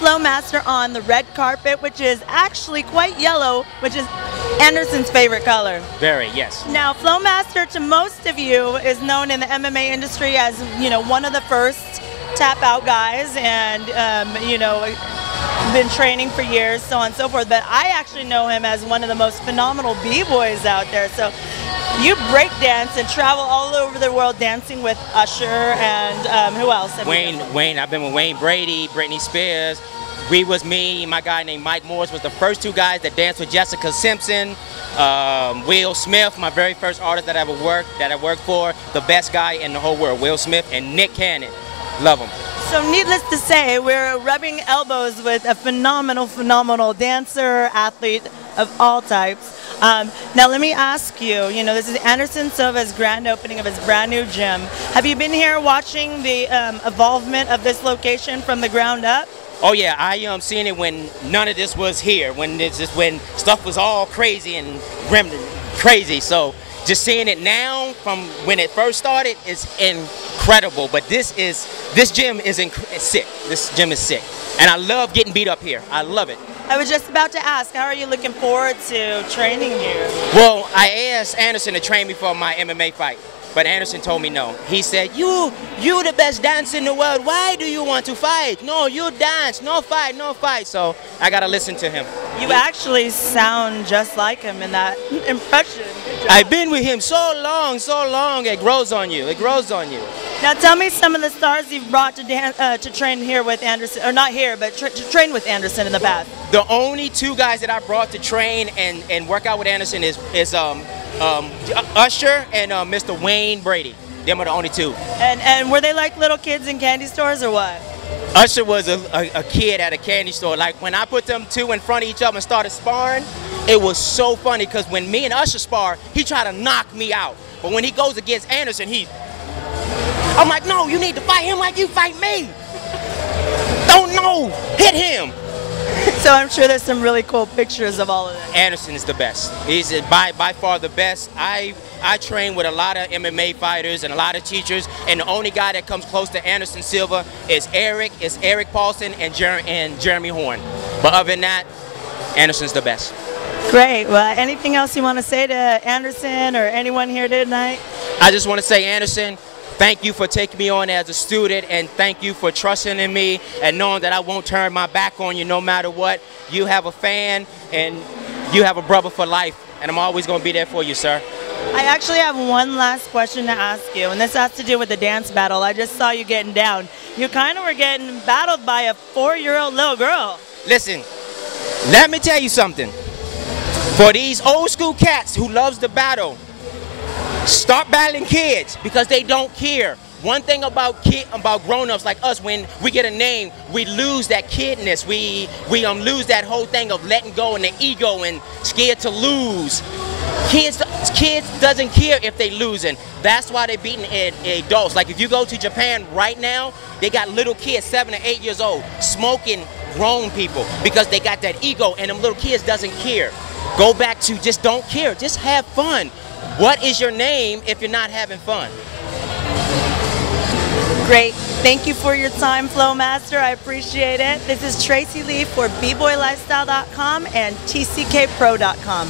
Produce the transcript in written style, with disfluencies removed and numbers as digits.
Flowmaster on the red carpet, which is actually quite yellow, which is Anderson's favorite color. Very, yes. Now, Flowmaster to most of you is known in the MMA industry as, you know, one of the first tap out guys, and you know, been training for years, so on and so forth. But I actually know him as one of the most phenomenal b-boys out there. So you break dance and travel all over the world dancing with Usher and who else? Wayne. I've been with Wayne Brady, Britney Spears. We was me, my guy named Mike Morris was the first two guys that danced with Jessica Simpson. Will Smith, my very first artist that I worked for, the best guy in the whole world, Will Smith, and Nick Cannon. Love him. So needless to say, we're rubbing elbows with a phenomenal dancer, athlete of all types. Now let me ask you, you know, this is Anderson Silva's grand opening of his brand new gym. Have you been here watching the evolvement of this location from the ground up? Oh yeah, I seen it when none of this was here, when stuff was all crazy and crazy. So just seeing it now from when it first started is incredible. But this gym is sick. This gym is sick, and I love getting beat up here. I love it. I was just about to ask, how are you looking forward to training here? Well, I asked Anderson to train me for my MMA fight, but Anderson told me no. He said, you the best dancer in the world. Why do you want to fight? No, you dance. No fight, no fight. So I got to listen to him. You actually sound just like him in that impression. I've been with him so long, it grows on you. It grows on you. Now tell me some of the stars you've brought to train here with Anderson, or not here, but to train with Anderson in the past. The only two guys that I brought to train and work out with Anderson is Usher and Mr. Wayne Brady. Them are the only two. And were they like little kids in candy stores or what? Usher was a kid at a candy store. Like when I put them two in front of each other and started sparring, it was so funny because when me and Usher spar, he tried to knock me out. But when he goes against Anderson, I'm like, no, you need to fight him like you fight me. Don't know, hit him. So I'm sure there's some really cool pictures of all of that. Anderson is the best. He's by far the best. I train with a lot of MMA fighters and a lot of teachers, and the only guy that comes close to Anderson Silva is Eric Paulson and Jeremy Horn. But other than that, Anderson's the best. Great. Well, anything else you want to say to Anderson or anyone here tonight? I just want to say, Anderson, thank you for taking me on as a student, and thank you for trusting in me and knowing that I won't turn my back on you no matter what. You have a fan and you have a brother for life, and I'm always going to be there for you, sir. I actually have one last question to ask you, and this has to do with the dance battle. I just saw you getting down. You kind of were getting battled by a 4-year-old little girl. Listen, let me tell you something. For these old school cats who loves to battle, stop battling kids because they don't care. One thing about grown-ups like us, when we get a name, we lose that kidness. We lose that whole thing of letting go and the ego and scared to lose. Kids doesn't care if they losing. That's why they're beating adults. Like if you go to Japan right now, they got little kids 7 or 8 years old smoking grown people because they got that ego, and them little kids doesn't care. Go back to just don't care. Just have fun. What is your name if you're not having fun? Great. Thank you for your time, Flowmaster. I appreciate it. This is Tracy Lee for bboylifestyle.com and TCKpro.com.